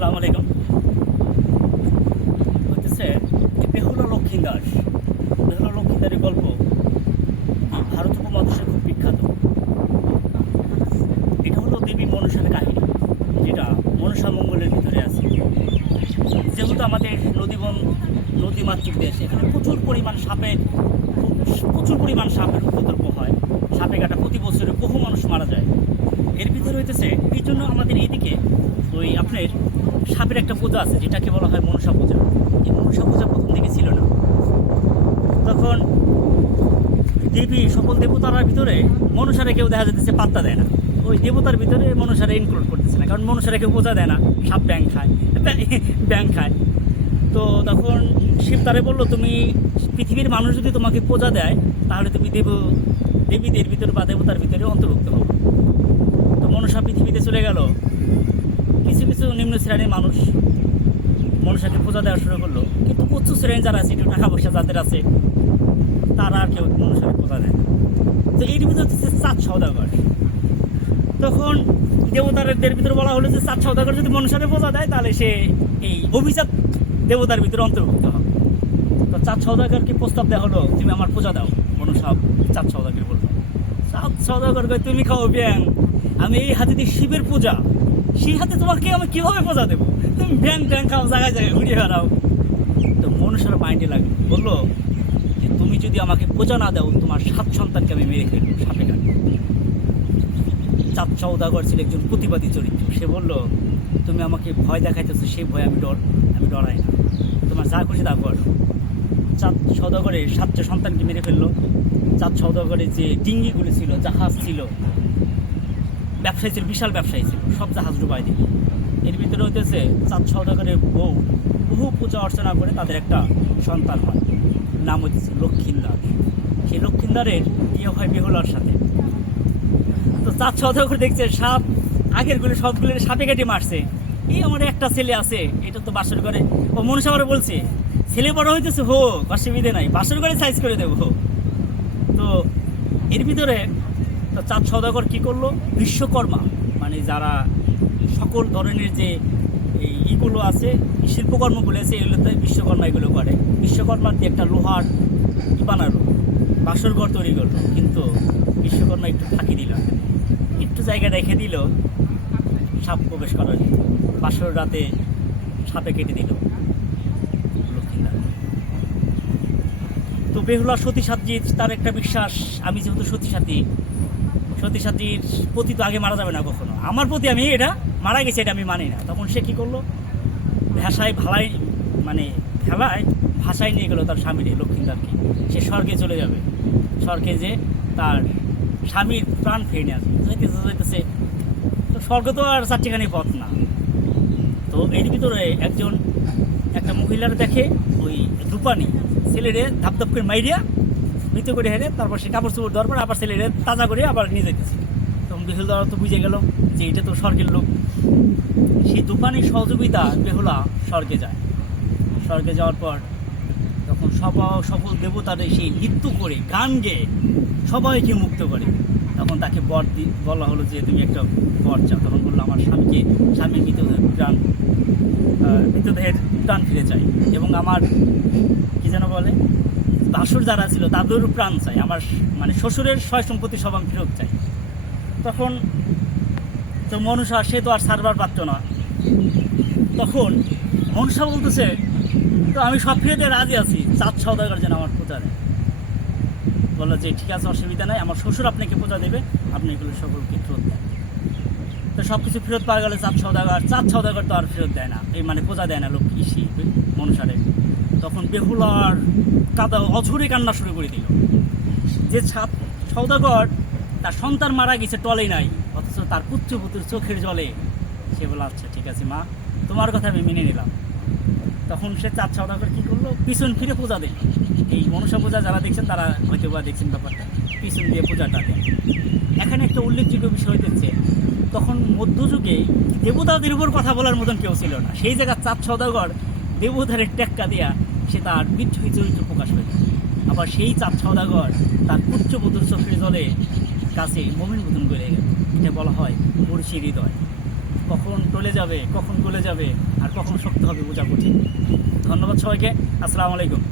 আসসালামু আলাইকুম। হচ্ছে বেহুলা লক্ষ্মীদাস। বেহুলা লক্ষ্মীদারের গল্প ভারত উপমহাদেশে খুব বিখ্যাত। এটা হলো দেবী মনসার কাহিনী, যেটা মনসা মঙ্গলের ভিতরে আছে। যেহেতু আমাদের নদীমাতৃক দেশ, এখানে প্রচুর পরিমাণ সাপের উপদ্রব হয়। সাপে কাটা প্রতি বছরে বহু মানুষ মারা যায়। এর ভিতরে হইতেছে এই জন্য আমাদের এইদিকে ওই আপনার সাপের একটা পূজা আছে, যেটাকে বলা হয় মনসা পূজা। এই মনসা পূজা প্রথম থেকে ছিল না। তখন দেবী সকল দেবতার ভিতরে মনসারে কেউ দেখা যাচ্ছে পাত্তা দেয় না। ওই দেবতার ভিতরে মনসারে ইনক্লুড করতেছে না, কারণ মনসারে কেউ পূজা দেয় না। সাপ ব্যাং খায়। তো তখন শিব তারে বললো, তুমি পৃথিবীর মানুষ যদি তোমাকে পূজা দেয় তাহলে তুমি দেবীদের ভিতরে বা দেবতার ভিতরে অন্তর্ভুক্ত হও। তো মনসা পৃথিবীতে চলে গেল। কিছু কিছু নিম্ন শ্রেণীর মানুষ মনসাকে পূজা দেওয়া শুরু করলো, কিন্তু উচ্চ শ্রেণী যারা আছে, একটু টাকা পয়সা যাদের আছে, তারা আর কেউ মনসাকে পূজা দেয় না। তো এর ভিতরে হচ্ছে চাঁদ সওদাগর। তখন দেবতাদের ভিতরে বলা হলো যে চাঁদ সওদাগর যদি মনসাকে পূজা দেয় তাহলে সে এই অভিজাত দেবতার ভিতরে অন্তর্ভুক্ত হবে। তো চাঁদ সওদাগরকে প্রস্তাব দেওয়া হলো, তুমি আমার পূজা দাও। মনসা চাঁদ সওদাগর বললো, চাঁদ সওদাগর কয়, তুমি খাও ব্যাং, আমি এই হাতে দিই শিবের পূজা, সেই হাতে তোমাকে আমি কীভাবে পূজা দেবো? তুমি ব্যাং খাও, জায়গায় জায়গায় ঘুরিয়ে বেড়াও। তো মনসার মাইন্ডে লাগলো, বললো যে তুমি যদি আমাকে পূজা না দাও, তোমার 7 সন্তানকে আমি মেরে ফেলবো সাপে কাটবো। চাঁদ সওদাগর ছিল একজন প্রতিবাদী চরিত্র। সে বলল, তুমি আমাকে ভয় দেখাইতেছো, সেই ভয় আমি ডরাই না, তোমার যা খুশি তা করো। চাঁদ সওদাগরের 7 সন্তানকে মেরে ফেললো। চাঁদ সওদাগরের যে ডিঙ্গিগুলি ছিল, জাহাজ ছিল, ব্যবসায়ী ছিল, বিশাল ব্যবসায়ী ছিল, সব জাহাজ ডুবাই দিল। এর ভিতরে হইতেছে চাঁদ সওদাগরের বউ বহু পূজা অর্চনা করে তাদের একটা সন্তান হয়, নাম হইতেছে লক্ষ্মীন্দার। সেই লক্ষ্মীন্দারের বিয়ে হয় বেহুলার সাথে। তো চাঁদ সওদাগর দেখছে সাপ আগেরগুলো সবগুলো সাপে কেটে মারছে, এই আমার একটা ছেলে আছে, এটা তো বাসর করে। ও মনসা করে বলছে, ছেলে বড় হইতেছে হোক, অসুবিধে নাই, বাসর করে সাইজ করে দেবো। তো এর ভিতরে তো চাঁদ সওদাগর কী করলো, বিশ্বকর্মা মানে যারা সকল ধরনের যে এইগুলো আছে, শিল্পকর্মগুলো আছে, এগুলোতে বিশ্বকর্মা এগুলো করে। বিশ্বকর্মার দিয়ে একটা লোহার বানালো, বাসর ঘর তৈরি করলো। কিন্তু বিশ্বকর্মা একটু ফাঁকি দিল, একটু জায়গা রেখে দিল সাপ প্রবেশ করার জন্য। বাসর রাতে সাপে কেটে দিল লক্ষ্মীনাথ। তো বেহুলা সতী সাথীর তার একটা বিশ্বাস, আমি যেহেতু সতী সাথীর প্রতি তো আগে মারা যাবে না কখনো, আমার প্রতি আমি এটা মারা গেছে এটা আমি মানি না। তখন সে কী করলো, ভাষায় নিয়ে গেলো তার স্বামীর লক্ষ্মীদারকে। সে স্বর্গে চলে যাবে, স্বর্গে যে তার স্বামীর প্রাণ ফিরে নিয়ে আসবে। যাইতেছে তো স্বর্গ তো আর 4টিখানি পথ না। তো এর ভিতরে একটা মহিলার দেখে, ওই রূপানি ছেলেরে ধাপ করে মাইরিয়া মৃত করে হেরে, তারপর সে কাপড় চোপড় দেওয়ার পর আবার ছেলেরে তাজা করে আবার নিয়ে যেতেছে। তখন বেহুলা তো বুঝে গেল যে এটা তো স্বর্গের লোক। সেই দোকানের সহযোগিতা বেহুলা স্বর্গে যায়। স্বর্গে যাওয়ার পর তখন সকল দেবতারা সেই নৃত্য করে গান গেয়ে সবাইকে মুক্ত করে। তখন তাকে বলা হলো যে তুমি একটা বর চাও। তখন বললো, আমার স্বামীর মৃতদেহের প্রাণ ফিরে চাই, এবং আমার কি যেন বলে, ভাসুর যারা ছিল তাদেরও প্রাণ চাই, আমার মানে শ্বশুরের সয় সম্পত্তি সব আমি ফেরত চাই। তখন তো মনসা, সে তো আর সারবার পারত না। তখন মনসা বলতেছে, তো আমি সব ফিরেতে রাজি আছি, চাঁদ সওদাগর যেন আমার পূজা দেয়। বললো যে ঠিক আছে, অসুবিধা নাই, আমার শ্বশুর আপনাকে পূজা দেবে, আপনি এগুলো সকলকে ফেরত দেন। তো সব কিছু ফেরত পাওয়া গেলে চাঁদ সওদাগর তো আর ফেরত দেয় না, এই মানে পূজা দেয় না লক্ষ্মী মনসারে। তখন বেহুলার অঝরে কান্না শুরু করে দিল যে চাঁদ সওদাগর তার সন্তান মারা গেছে, টলে নাই, অথচ তার পুত্রপুত্র চোখের জলে। সে বলে, আচ্ছা ঠিক আছে মা, তোমার কথা আমি মেনে নিলাম। তখন সে চাঁদ সওদাগর কী করলো, পিছন ফিরে পূজা দিল। এই মনসা পূজা যারা দেখছেন তারা হয়তো বা দেখছেন ব্যাপারটা, পিছন দিয়ে পূজাটা দেয়। এখানে একটা উল্লেখযোগ্য বিষয় হচ্ছে, তখন মধ্যযুগে দেবতাদের উপর কথা বলার মতন কেউ ছিল না। সেই জায়গায় চাঁদ সওদাগর দেবতারের টেক্কা দেয়া সে তার বিদ্রোহী চরিত্র প্রকাশ পেত। আবার সেই চাঁদ সওদাগর তার পুত্রপুত্র চোখের জলে কাছে মমিন মতন করে গেল। এটা বলা হয় মুর্শি হৃদয়। কখন টলে যাবে, কখন গলে যাবে আর কখন শক্ত হবে বোঝা কঠিন। ধন্যবাদ সবাইকে। আসসালামু আলাইকুম।